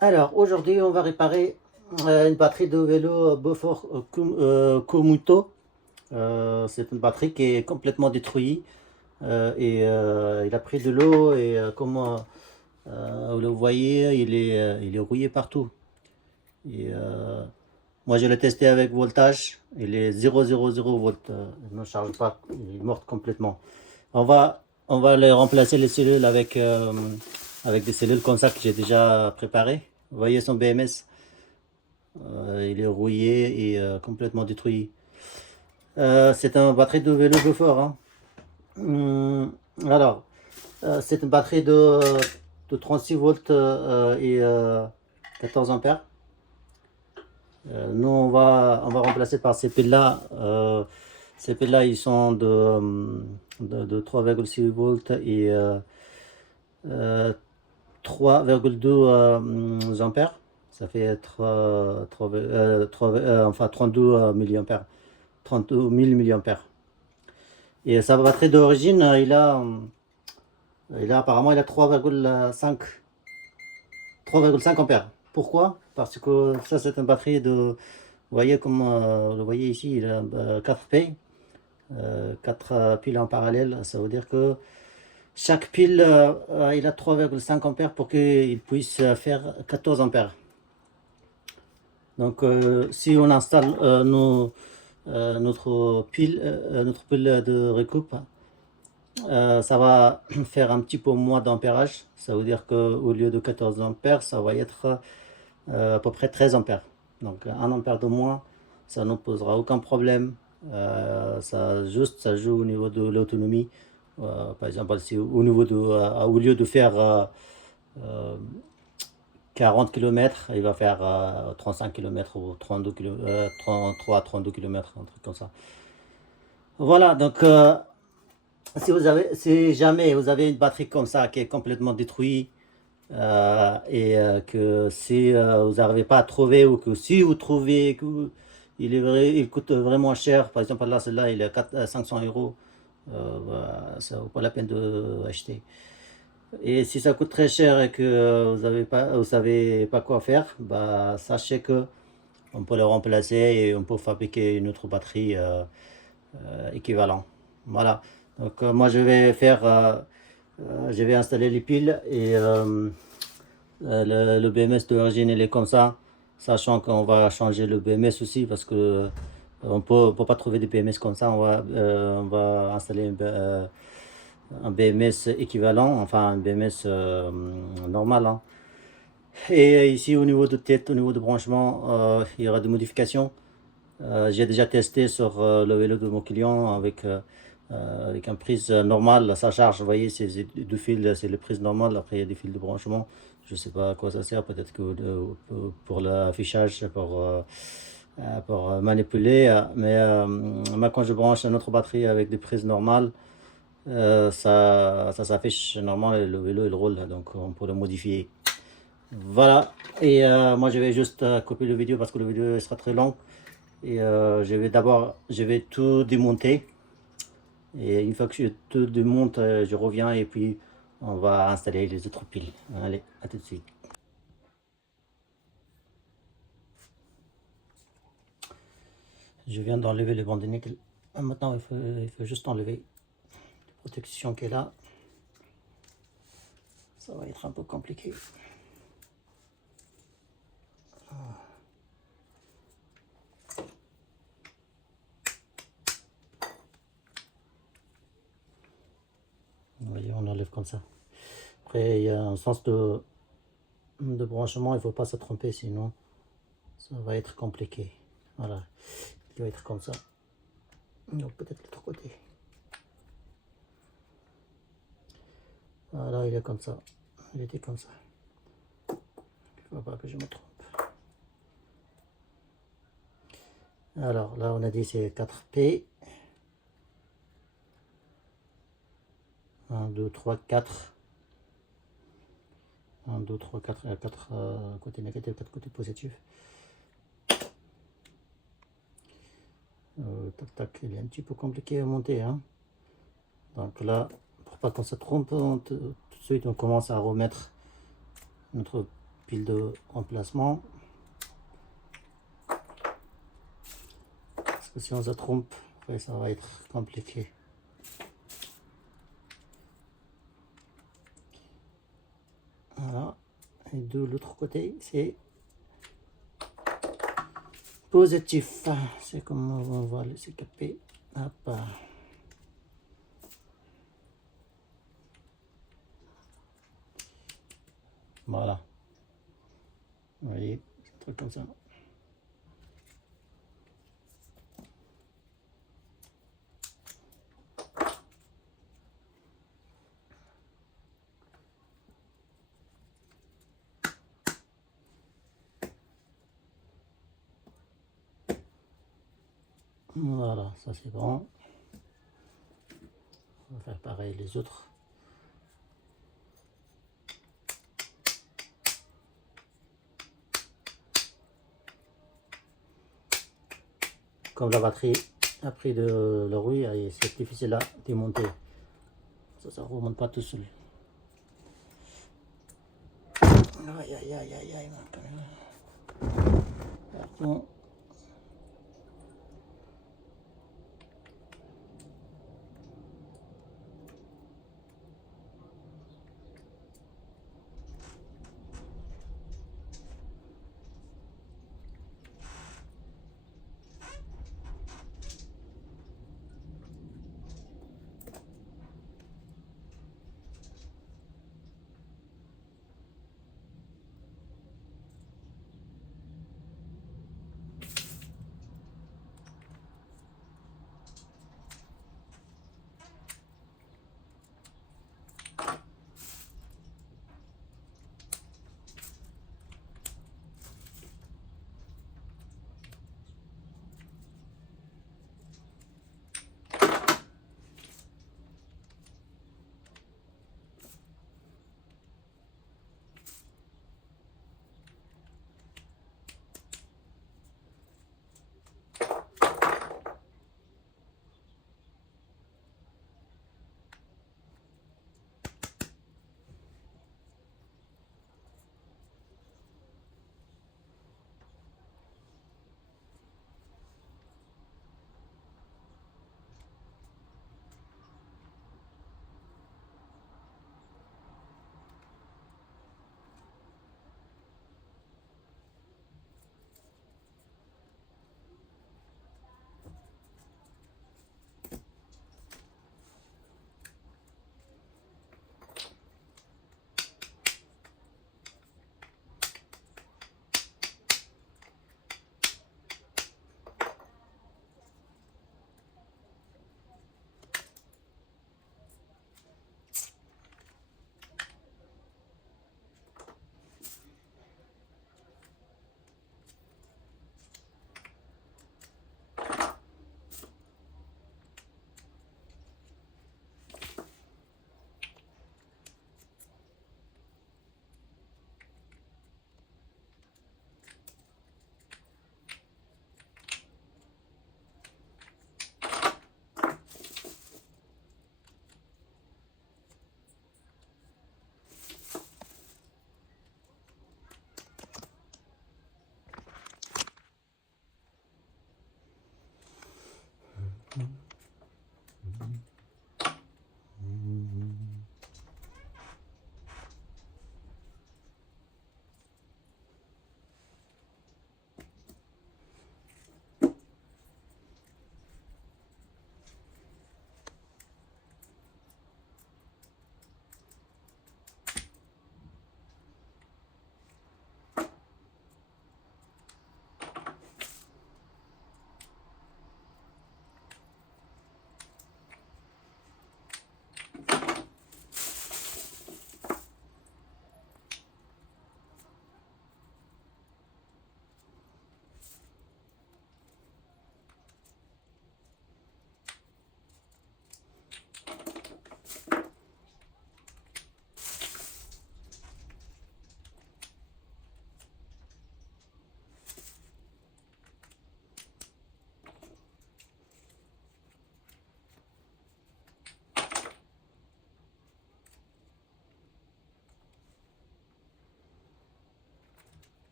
Alors, aujourd'hui, on va réparer une batterie de vélo Beaufort Komuto. C'est une batterie qui est complètement détruite il a pris de l'eau et vous le voyez, il est rouillé partout. Et, moi, je l'ai testé avec voltage. Il est 0,000 volts. Il ne charge pas. Il est mort complètement. On va, on va les remplacer les cellules avec des cellules comme ça que j'ai déjà préparées. Vous voyez son BMS. Il est rouillé et complètement détruit. C'est un batterie de vélo Beaufort, hein. Hum, alors, c'est une batterie de 36 volts et 14 ampères. Nous, on va remplacer par ces piles-là. Ces piles-là, ils sont de 3,6 volts et 3,2 ampères. Ça fait 32 milliampères. 32 000 milliampères. Et sa batterie d'origine, apparemment il a 3,5 ampères. Pourquoi? Parce que ça c'est une batterie de, vous voyez comme vous le voyez ici, il a 4 P, 4 piles en parallèle. Ça veut dire que chaque pile, il a 3,5 ampères pour qu'il puisse faire 14 ampères. Donc si on installe notre pile de récup, ça va faire un petit peu moins d'ampérage. Ça veut dire qu'au lieu de 14 ampères, ça va être à peu près 13 ampères. Donc 1 ampère de moins, ça ne posera aucun problème. Ça joue au niveau de l'autonomie. Par exemple, si au lieu de faire euh, 40 km, il va faire 35 km ou 33 32 km, un truc comme ça. Voilà, donc si jamais vous avez une batterie comme ça qui est complètement détruite que si vous n'arrivez pas à trouver ou que si vous trouvez il coûte vraiment cher, par exemple là celle-là il est à 500 euros, bah, ça vaut pas la peine de acheter. Et si ça coûte très cher et que vous savez pas quoi faire, bah sachez que on peut le remplacer et on peut fabriquer une autre batterie équivalent. Voilà. Donc moi je vais installer les piles et le BMS d'origine il est comme ça, sachant qu'on va changer le BMS aussi parce que on peut pas trouver des BMS comme ça. On va installer un BMS équivalent, enfin un BMS normal, hein. Et ici au niveau de tête, au niveau de branchement, il y aura des modifications. J'ai déjà testé sur le vélo de mon client avec un prise normale, ça charge, vous voyez, c'est deux fils, c'est le prise normale, après il y a des fils de branchement, je sais pas à quoi ça sert, peut-être que pour l'affichage, pour manipuler, mais moi quand je branche notre batterie avec des prises normales, ça s'affiche normal et le vélo il roule, donc on peut le modifier. Voilà, et moi je vais juste couper le vidéo parce que le vidéo sera très long. Et je vais tout démonter. Et une fois que je tout démonte, je reviens et puis on va installer les autres piles. Allez, à tout de suite. Je viens d'enlever le banc de nickel. Maintenant, il faut juste enlever la protection qui est là. Ça va être un peu compliqué. Vous voyez, on enlève comme ça. Après, il y a un sens de branchement, il ne faut pas se tromper, sinon ça va être compliqué. Voilà, il va être comme ça. Donc peut-être l'autre côté. Voilà, il est comme ça. Il était comme ça. Il ne faut pas que je me trompe. Alors là, on a dit c'est 4P. 1, 2, 3, 4. 1, 2, 3, 4. 4 côté négatif, 4 côté positif. Tac, tac, il est un petit peu compliqué à monter, hein. Donc pour pas qu'on se trompe, tout de suite on commence à remettre notre pile de remplacement. Parce que si on se trompe, après ça va être compliqué. Voilà. Et de l'autre côté, c'est positif. C'est comme on va le caper. Hop. Voilà. Vous voyez, c'est un truc comme ça. Voilà, ça c'est bon. On va faire pareil les autres. Comme la batterie a pris de la rouille, c'est difficile à démonter. Ça ne remonte pas tout seul. Aïe aïe aïe aïe aïe. Pardon.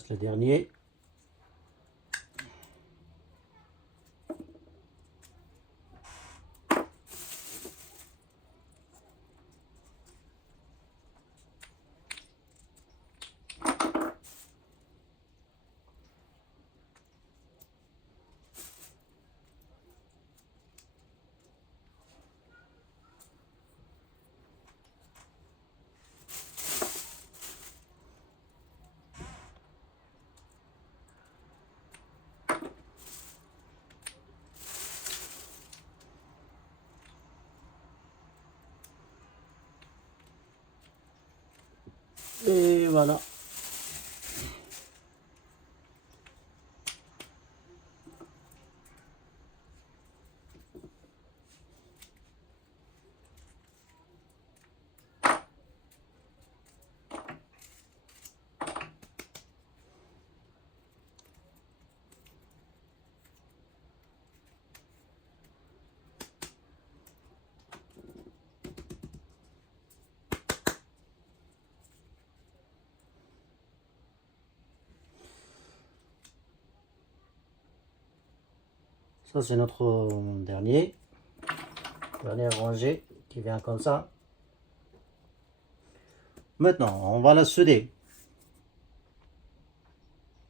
reste le dernier. Et voilà. Ça, c'est notre dernière rangée qui vient comme ça. Maintenant, on va la souder.